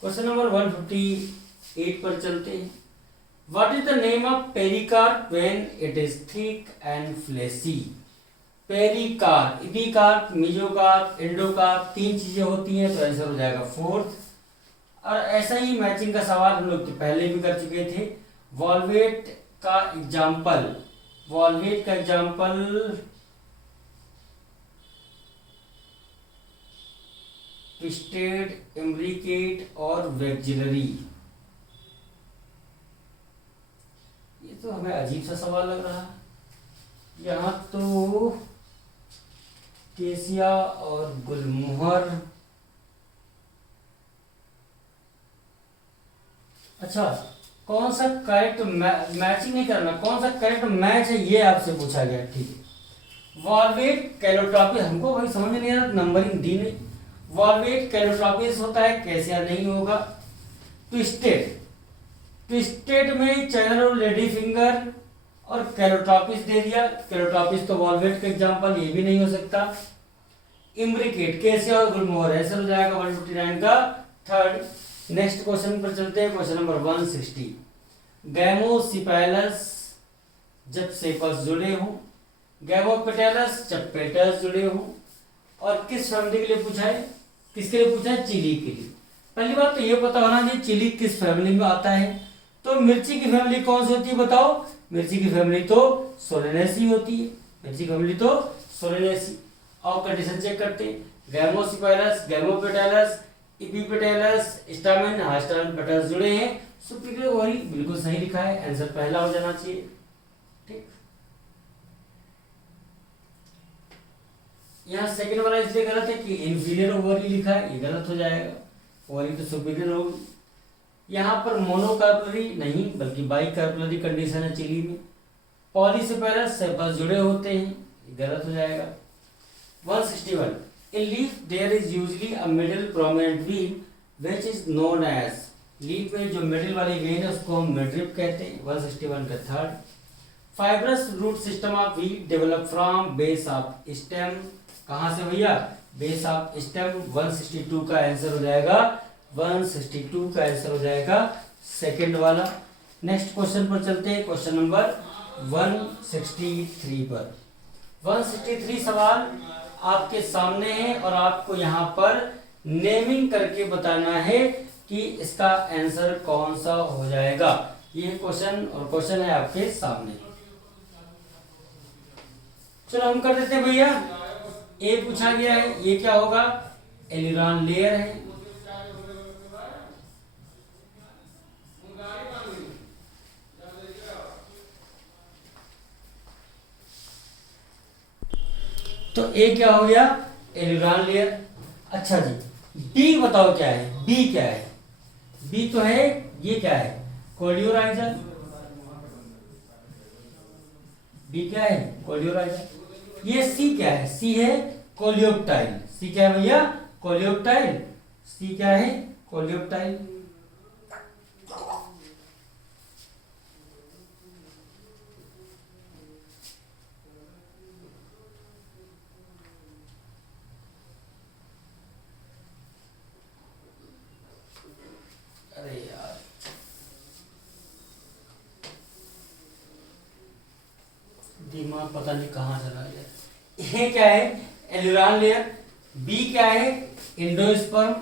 क्वेश्चन नंबर 158 पर चलते हैं। What is the name of pericarp when it is thick and fleshy? Pericarp, epicarp, mesocarp, endocarp, 3 चीजें होती हैं तो आंसर हो जाएगा 4th। और ऐसा ही मैचिंग का सवाल हम लोग तो पहले भी कर चुके थे। वॉल्वेट का एग्जाम्पल, वॉल्वेट का एग्जाम्पल ट्विस्टेड, इम्ब्रिकेट और वेक्जिलरी। ये तो हमें अजीब सा सवाल लग रहा है। यहाँ तो केसिया और गुलमोहर, अच्छा कौन सा करेक्ट मैचिंग नहीं करना, कौन सा करेक्ट मैच है ये आपसे पूछा गया, ठीक है। वॉल्वेट कैलोट्रॉपिस, हमको भाई समझ में नहीं आ रहा, नंबरिंग दी नहीं। वॉल्वेट कैलोट्रॉपिस होता है, कैसिया नहीं होगा। ट्विस्टेड, ट्विस्टेड में चैनल और लेडी फिंगर और कैलोट्रॉपिस दे दिया, कैलोट्रॉपिस तो वॉल्वेट का एग्जांपल, ये भी नहीं हो सकता। इम्ब्रिकेट, केसिया और गुलमोहर, ऐसा हो जाएगा 159 का 3rd। नेक्स्ट क्वेश्चन पर चलते हैं। Question number 160। गैमोसिपेलस जब सेपल्स जुड़े हों, गैमोपेटलस जब पेटल्स जुड़े हों, और किस फैमिली के लिए पूछा है? किसके लिए पूछा है? चिली के लिए। पहली बात तो ये पता होना चाहिए चिली किस फैमिली में आता है। तो मिर्ची की फैमिली कौन सी होती है बताओ? मिर्ची की फैमिली तो सोलेनेसी होती है, मिर्ची की फैमिली तो सोलेनेसी। और कंडीशन चेक करते हैं। गैमोसिपेलस, गैमोपेटलस, इपिपेटलस, स्टामेन, स्टामेन पेटल्स जुड़े हैं, सुपीरियर ओवरी, बिल्कुल सही लिखा है, आंसर पहला हो जाना चाहिए, ठीक। यहाँ सेकंड वाला इसलिए गलत है कि इंफीरियर ओवरी लिखा है, ये गलत हो जाएगा, ओवरी तो सुपीरियर होगी। यहाँ पर मोनोकार्पलरी नहीं बल्कि बाइकार्पलरी कंडीशन है चिली में। पॉलीसेपेलस सेपल्स जुड़े होते हैं, ये गलत हो जाएगा। 161 In leaf there is usually a middle prominent vein which is known as, leaf में जो मिडिल वाली वेन है उसको हम मिडरिप कहते हैं। 161 का 3rd। Fibrous root system of wheat develop from base of stem, कहाँ से भैया? Base of stem. 162 का आंसर हो जाएगा, 162 का आंसर हो जाएगा सेकंड वाला। नेक्स्ट क्वेश्चन पर चलते हैं, क्वेश्चन नंबर 163 पर। 163 सवाल आपके सामने है और आपको यहाँ पर नेमिंग करके बताना है कि इसका आंसर कौन सा हो जाएगा। ये क्वेश्चन और क्वेश्चन है आपके सामने। चलो हम कर देते हैं भैया। ए पूछा गया है, ये क्या होगा? एलिरॉन लेयर है। तो ए क्या हो गया, एलुरान लेयर। अच्छा जी, बी बताओ क्या है, बी क्या है, बी तो है, ये क्या है, कोलियोराइजर। बी क्या है, कोलियोराइजर। ये सी क्या है, सी है कोलियोप्टाइल। सी क्या है भैया, कोलियोप्टाइल। सी क्या है, कोलियोप्टाइल। अरे यार, दिमाग पता नहीं कहाँ चला गया। ए क्या है, एलुरान लेयर। बी क्या है, एंडोस्पर्म।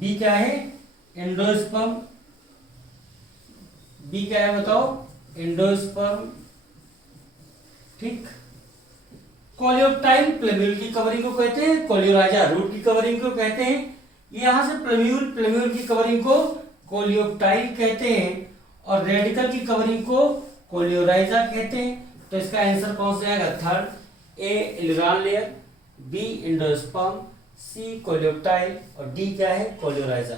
बी क्या है, एंडोस्पर्म। बी क्या है बताओ, एंडोस्पर्म। ठीक। कोलियोप्टाइल प्लेम्यूल की कवरिंग को कहते हैं, कोलियोराइजा रूट की कवरिंग को कहते हैं। यहां से प्लेम्यूल, प्लेम्यूल की कवरिंग को कोलियोप्टाइल कहते हैं और रेडिकल की कवरिंग को कोलियोराइजा कहते हैं। तो इसका आंसर कौन सा आएगा, थर्ड, ए एलुरान लेयर, बी एंडोस्पर्म, सी कोलियोप्टाइल और डी क्या है, कोलियोराइजा।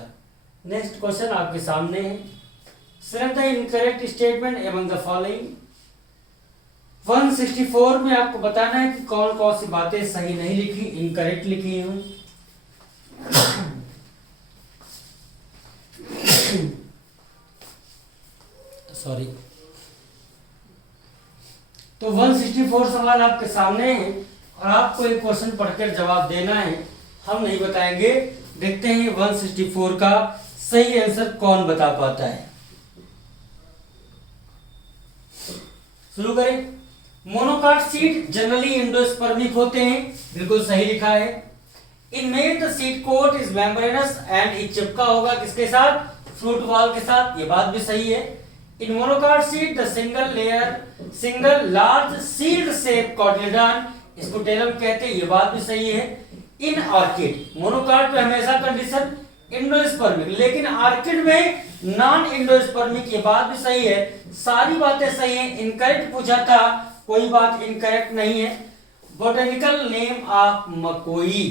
नेक्स्ट क्वेश्चन आपके सामने है, select the incorrect statement among the following. 164 में आपको बताना है कि कौन कौन सी बातें सही नहीं लिखी, इनकरेक्ट लिखी हुई। सॉरी। तो 164 सवाल आपके सामने है और आपको एक क्वेश्चन पढ़कर जवाब देना है, हम नहीं बताएंगे। देखते हैं 164 का सही आंसर कौन बता पाता है। शुरू करें। मोनोकाट सीड जनरली एंडोस्पर्मिक होते हैं, बिल्कुल सही लिखा है। इनमें the seed coat is membranous and ये चिपका होगा किसके साथ, फ्रूट वॉल के साथ, ये बात भी सही है। In monocot seed the single large seed shape cotyledon, इसको टेलम कहते हैं, ये बात भी सही है। इन ऑर्किड, मोनोकाट में हमेशा कंडीशन एंडोस्पर्मिक, लेकिन ऑर्किड में नॉन एंडोस्पर्मिक, ये बात भी सही है। सारी बातें सही है। इनकरेक्ट पूछा था, कोई बात इनकरेक्ट नहीं है। बोटेनिकल नेम ऑफ मकोई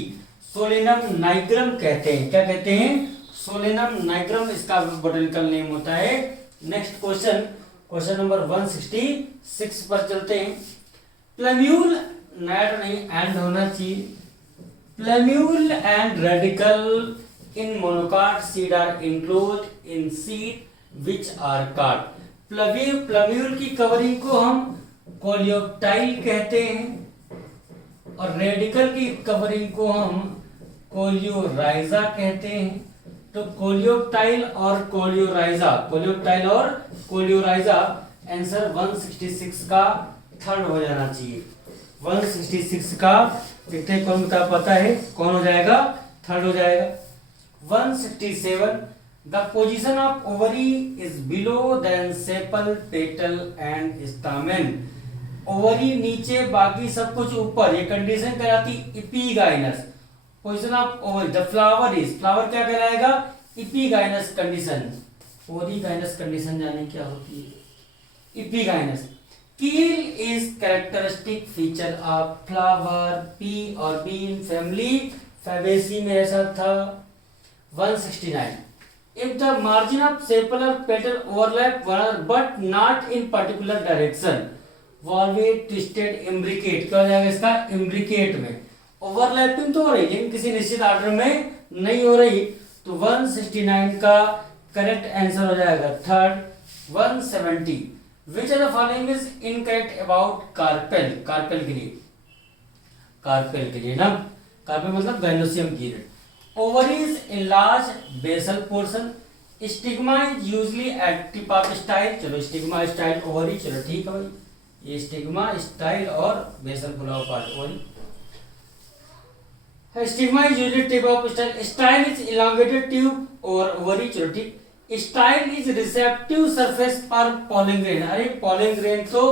सोलेनम नाइग्रम कहते हैं, क्या कहते हैं, सोलेनम नाइग्रम इसका बोटेनिकल नेम होता है। नेक्स्ट क्वेश्चन, क्वेश्चन नंबर 166 पर चलते हैं। प्लेम्यूल, नेट नहीं एंड होना चाहिए। Plumule and radicle in monocot seed are include in seed which are coat. Plumule की कवरिंग को हम कोलियोप्टाइल कहते हैं और रेडिकल की कवरिंग को हम कोलियोराइजा कहते हैं। तो कोलियोप्टाइल और कोलियोराइजा, कोलियोप्टाइल और कोलियोराइजा, आंसर 166 का थर्ड हो जाना चाहिए। 166 का देखते हैं कौन बता पाता है, कौन हो जाएगा, थर्ड हो जाएगा। 167 the position of ovary is below than sepal, petal and stamen. Ovary नीचे, बाकी सब कुछ ऊपर, ये कंडीशन कहलाती epigynous. Position of ovary, the flower is, flower क्या कहलाएगा, एपिगाइनस कंडीशन। ओरिगाइनस कंडीशन जाने क्या होती है, एपिगाइनस। कील is characteristic feature of flower, P और बीन फैमिली, फैबेसी में ऐसा था। 169 if the margin of sepal or petal overlap one another but not in particular direction, valvate twisted imbricate, क्या हो जाएगा इसका, imbricate में ओवरलैपिंग तो हो रही लेकिन किसी निश्चित ऑर्डर में नहीं हो रही, तो 169 का करेक्ट आंसर हो जाएगा third. 170 which of the following is incorrect about carpel, carpel के लिए, कार्पेल के लिए ना, कार्पेल मतलब गैनोसियम कीड़े। Ovaries enlarge basal portion, stigma is usually at tip of style, चलो स्टिग्मा स्टाइल ओवरी, चलो ठीक है भाई, ये स्टिग्मा स्टाइल और बेसल फुलाव part ovary. Stigma is usually tip of style, style is elongated tube और ओवरी, चलो ठीक। स्टाइल इज रिसेप्टिव सरफेस पर पॉलिन ग्रेन, अरे पॉलिन ग्रेन तो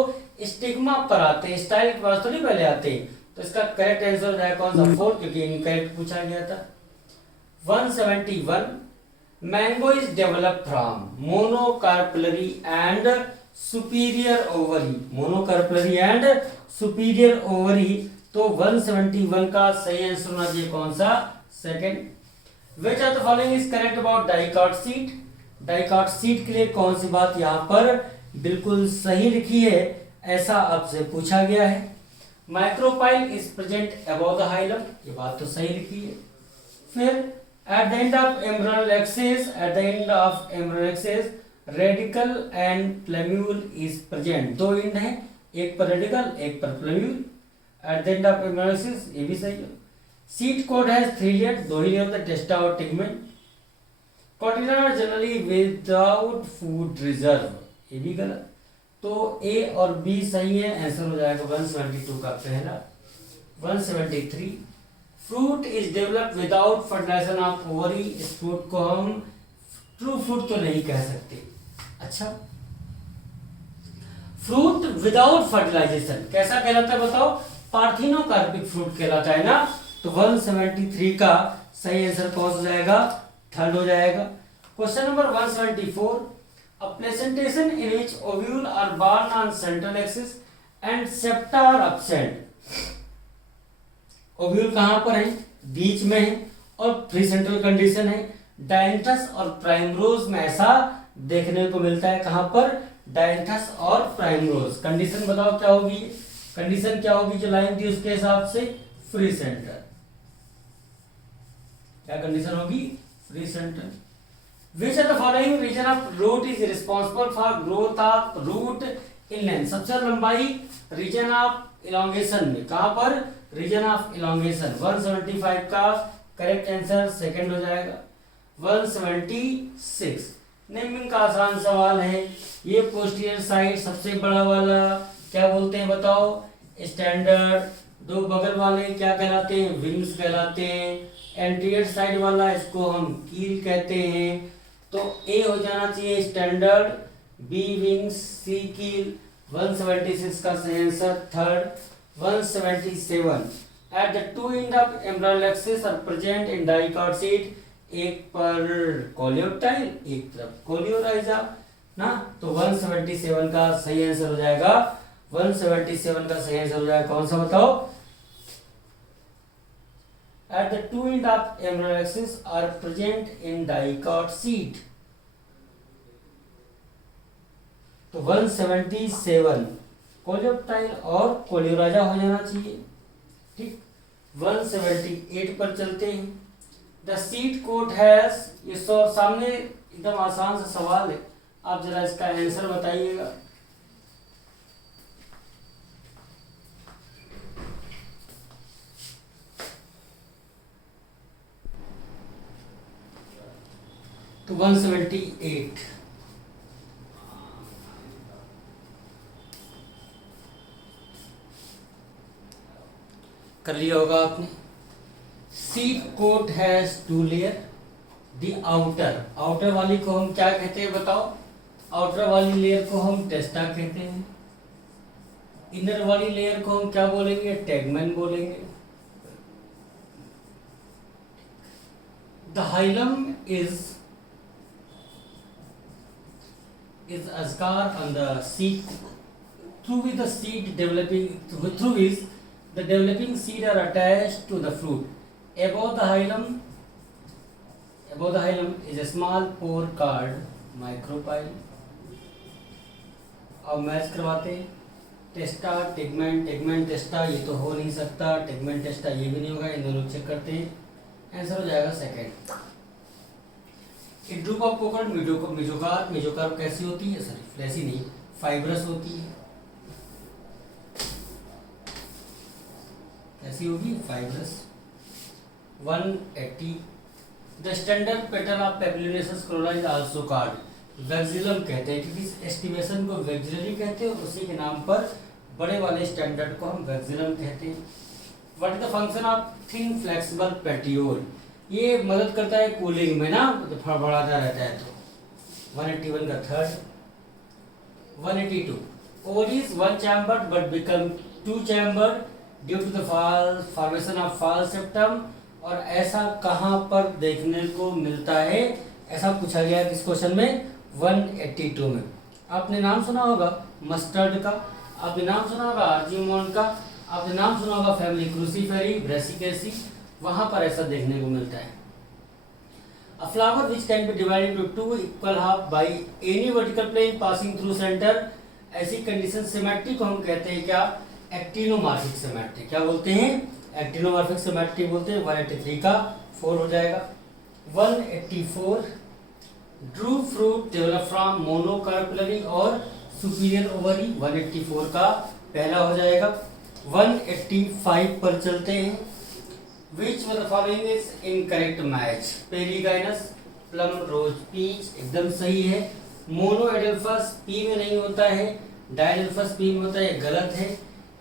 स्टिग्मा पर आते हैं, स्टाइल के पास थोड़ी पहले आते हैं, तो इसका करेक्ट आंसर हो जाएगा कौन सा, 4, क्योंकि इनकरेक्ट पूछा गया था। 171 mango is develop from monocarpellary and superior ovary, monocarpellary and superior ovary तो 171 का सही आंसर होना चाहिए कौन सा? Second. Which of the following is correct about dicot seat? Dicot seat के लिए कौन सी बात यहाँ पर बिल्कुल सही लिखी है, ऐसा आपसे पूछा गया है। Micropyle is present above the hilum, ये बात तो सही लिखी है। फिर at the end of embryonal axis, at the end of embryonal axis radical and plumule is present, दो एंड है, एक पर रेडिकल एक पर plumule. At the end of embryonal axis, ये भी सही है। सीट कोड हैज 3 लेयर, दो ही लेयर होता है, टेस्टा और tegmen. Cotyledon generally without food reserve, ये भी गलत। तो ए और बी सही है, आंसर हो जाएगा 172 का पहला। 173 fruit is developed without fertilisation of ovary, इस फ्रूट को हम ट्रू फ्रूट तो नहीं कह सकते। अच्छा, फ्रूट विदाउट फर्टिलाइजेशन कैसा कहलाता है बताओ? पार्थिनोकार्पिक फ्रूट कहलाता है ना। तो 173 का सही आंसर कौन हो जाएगा? थर्ड हो जाएगा। Question number 174 A placentation in which ovule are born on central axis and septa are absent. Ovule कहां पर है? बीच में है और फ्री सेंट्रल कंडीशन है। डायंथस और प्राइमरोज में ऐसा देखने को मिलता है। कहां पर? डायंथस और प्राइमरोज। कंडीशन बताओ क्या होगी? कंडीशन क्या होगी जो लाइन थी उसके हिसाब से? Free centre. क्या कंडीशन होगी? Free centre. Which of the following region of root is responsible for growth of root in length? सबसे लंबाई रीजन ऑफ इलोंगेशन में, कहां पर? Reason of elongation. 175 का करेक्ट आंसर सेकंड हो जाएगा। 176 नेमिंग का आसान सवाल है। ये पोस्टीरियर साइड सबसे बड़ा वाला क्या बोलते हैं बताओ? स्टैंडर्ड। दो बगल वाले क्या कहलाते हैं? विंग्स कहलाते हैं। एंटीरियर साइड वाला इसको हम कील कहते हैं। तो ए हो जाना चाहिए स्टैंडर्ड, बी विंग्स, सी कील। 176 का सही answer third. 177 at the two end of embryonal axis are present in dicot seed, एक पर कोलियोप्टाइल एक तरफ कोलियोराइजा ना। तो 177 का सही आंसर हो जाएगा। 177 का सही आंसर हो जाएगा कौन सा बताओ? At the two end of embryonal axis are present in dicot seed. तो 177 कोलियोप्टाइल और कोलियोराइजा हो जाना चाहिए। ठीक, 178 पर चलते हैं। द सीड कोट हैज, ये सामने एकदम आसान सा सवाल है, आप जरा इसका आंसर बताइएगा। तो 178 कर लिया होगा आपने। Seed coat has 2 layer. The outer वाली को हम क्या कहते हैं बताओ? आउटर वाली लेयर को हम टेस्टा कहते हैं। इनर वाली लेयर को हम क्या बोलेंगे? टेगमेन बोलेंगे। The hilum is a scar on the seed through which the seed developing through which the developing seed are attached to the fruit. Above the hilum is a small pore called micropyle. अब match करवाते हैं। टेस्टा टिगमेंट टेस्टा, ये तो हो नहीं सकता। टिगमेंट टेस्टा ये भी नहीं होगा। इन दोनों चेक करते हैं, आंसर हो जाएगा सेकंड। इड्रूकोपोकल मेजोकार्प कैसी होती है? सॉरी फ्लैसी नहीं, फाइब्रस होती है। कैसी होगी? Fibrous. 180 the standard petal of papilionaceous corolla is also called vexillum कहते हैं, क्योंकि इस एस्टिमेशन को वैक्सिलरी कहते हैं, उसी के नाम पर बड़े वाले स्टैंडर्ड को हम वैक्सिलम कहते हैं। What is the function of thin flexible petiole? ये मदद करता है कूलिंग में ना, तो फड़फड़ाता रहता है। तो 181 का third. 182 ovaries 1 chambered but become 2 chambered due to the formation of false septum. और ऐसा कहां पर देखने को मिलता है? ऐसा पूछा गया है किस क्वेश्चन में? 182 में। आपने नाम सुना होगा मस्टर्ड का, आपने नाम सुना होगा आर्जिमोन का, आपने नाम सुना होगा फैमिली क्रूसीफेरी, ब्रेसिकेसी, वहां पर ऐसा देखने को मिलता है। A flower which can be divided into two equal half by any vertical plane passing through center, ऐसी कंडीशन सिमेट्री को हम कहते हैं क्या? Actinomorphic symmetry. क्या बोलते हैं? एक्टिनोमॉर्फिक सिमेट्री बोलते हैं। 183 का 4 हो जाएगा। 184 Drew fruit develop from monocarpellary और सुपीरियर ओवरी, 184 का पहला हो जाएगा। 185 पर चलते हैं। Which of the following is incorrect match? Perigynous, plum, rose, peach एकदम सही है। मोनोएडेल्फस पी में नहीं होता है, डायडेल्फस पी में होता है, गलत है।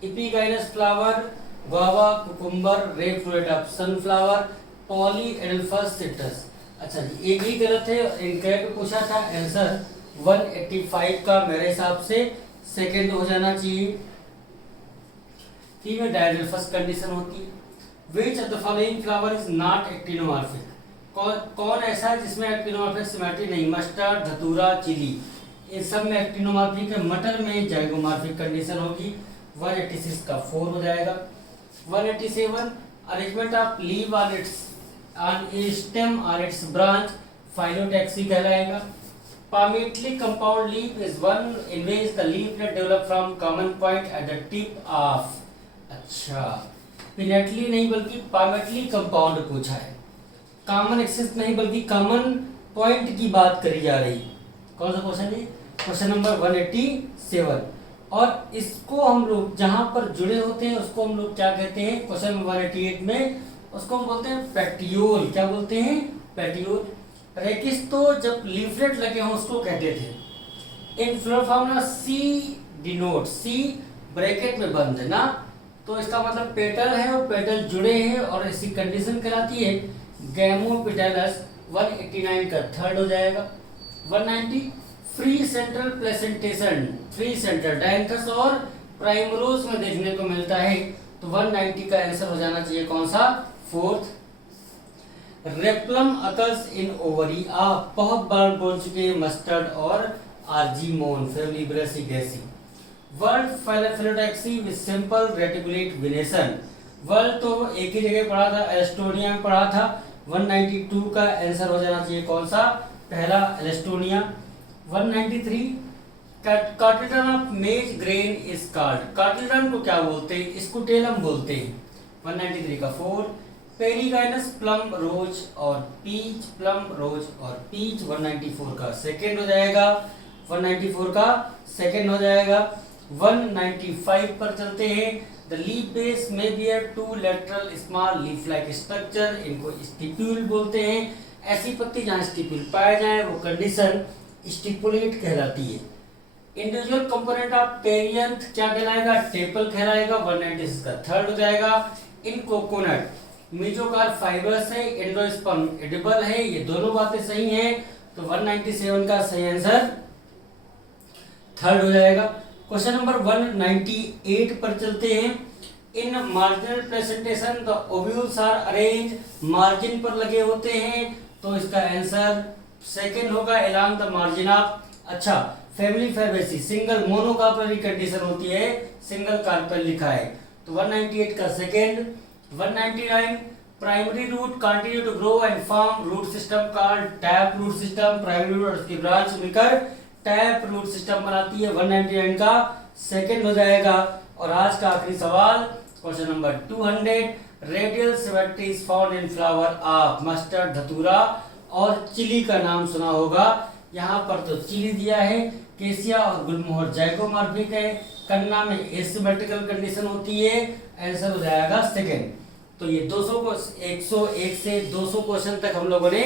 Epigynous flower, guava, cucumber, red fruit of sunflower, polyadelphous citrus. अच्छा जी, एक ही गलत है, इनकरेक्ट पूछा था। आंसर 185 का मेरे हिसाब से सेकंड हो जाना चाहिए। पी में डायडेल्फस कंडीशन होती है। Which of the following flower is not actinomorphic? कौन ऐसा है जिसमें एक्टिनोमॉर्फिक सिमेट्री नहीं? मस्टर्ड, धतूरा, चिली, इन सब में एक्टिनोमॉर्फिक है। मटर में जाइगोमॉर्फिक कंडीशन होगी। 186 का 4 हो जाएगा। 187 arrangement of leave on A stem और इट्स ब्रांच, फाइलोटैक्सी कहलाएगा। Palmately compound leaf is one in which the leaflet develop from common point at the tip of। अच्छा, पिनेटली नहीं बल्कि पामेटली कंपाउंड पूछा है। कॉमन एक्सिस नहीं बल्कि common point की बात करी जा रही। कौन सा क्वेश्चन है? Question number 187। और इसको हम लोग जहां पर जुड़े होते हैं उसको हम लोग क्या कहते हैं? क्वेश्चन नंबर 188 में उसको हम बोलते हैं पेटियोल। क्या बोलते हैं? पेटियोल। रेकिस तो जब लीफलेट लगे हों उसको कहते थे। इन फ्लोर फॉर्मूला सी डिनोट, सी ब्रैकेट में बंद है ना, तो इसका मतलब पेटल है और पेटल जुड़े हैं और ऐसी कंडीशन कहलाती है गैमोपेटलस। 189 का थर्ड हो जाएगा। 190 free central placentation, free central dianthus और प्राइमरोज में देखने को मिलता है, तो 190 का आंसर हो जाना चाहिए कौन सा? फोर्थ। रेप्लम अकर्स इन ओवरी, आप बहुत बार बोल चुके हैं मस्टर्ड और Argemone, family Brassicaceae. World phyllotaxy with simple reticulate venation, world तो एक ही जगह पढ़ा था, एस्टोनिया में पढ़ा था। 192 का आंसर हो जाना चाहिए कौन सा? पहला, alstonia. 193 cotyledon of maize grain is called, cotyledon को क्या बोलते हैं? स्कुटेलम बोलते हैं। 193 का 4। पेरीगाइनस, प्लम, रोज और पीच, प्लम, रोज और पीच, 194 का सेकंड हो जाएगा। 194 का सेकंड हो जाएगा। 195 पर चलते हैं। द लीफ बेस में bear two lateral small leaf like structure, इनको स्टिप्यूल बोलते हैं। ऐसी पत्ती जहां स्टिप्यूल पाया जाए वो कंडीशन स्टिपुलेट कहलाती है। इंडिविजुअल कंपोनेंट ऑफ पेरियंथ क्या कहलाएगा? टेपल कहलाएगा। 196 का थर्ड हो जाएगा। इन कोकोनट मेजोकार फाइबर्स है, एंडोस्पर्म एडिबल है, ये दोनों बातें सही हैं, तो 197 का सही आंसर थर्ड हो जाएगा। क्वेश्चन नंबर 198 पर चलते हैं। In marginal presentation the ovules are arrange, margin पर लगे होते हैं, तो इसका आंसर सेकंड होगा, अलोंग द मार्जिन ऑफ। अच्छा, family fabaceae single monocarpellary condition होती है, सिंगल कार्पेल लिखा है, तो 198 का second. 199 primary root continue to grow and form root system called tap root system, primary root और उसकी ब्रांच मिलकर टैप रूट सिस्टम बनाती है। 199 का सेकंड हो जाएगा। और आज का आखिरी सवाल question number 200, radial symmetry is found in flower of mustard, datura और चिली का नाम सुना होगा। यहाँ पर तो चिली दिया है, केसिया और गुलमोहर जाइगोमॉर्फिक है, कन्ना में एसिमेट्रिकल कंडीशन होती है, आंसर हो जाएगा सेकंड। तो ये 101 से 200 क्वेश्चन तक हम लोगों ने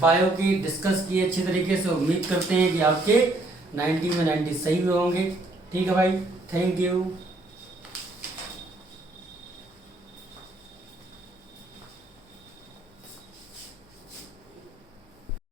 बायो की डिस्कस की अच्छी तरीके से। उम्मीद करते हैं कि आपके 90 में 90 सही हुए होंगे। ठीक है भाई, थैंक यू।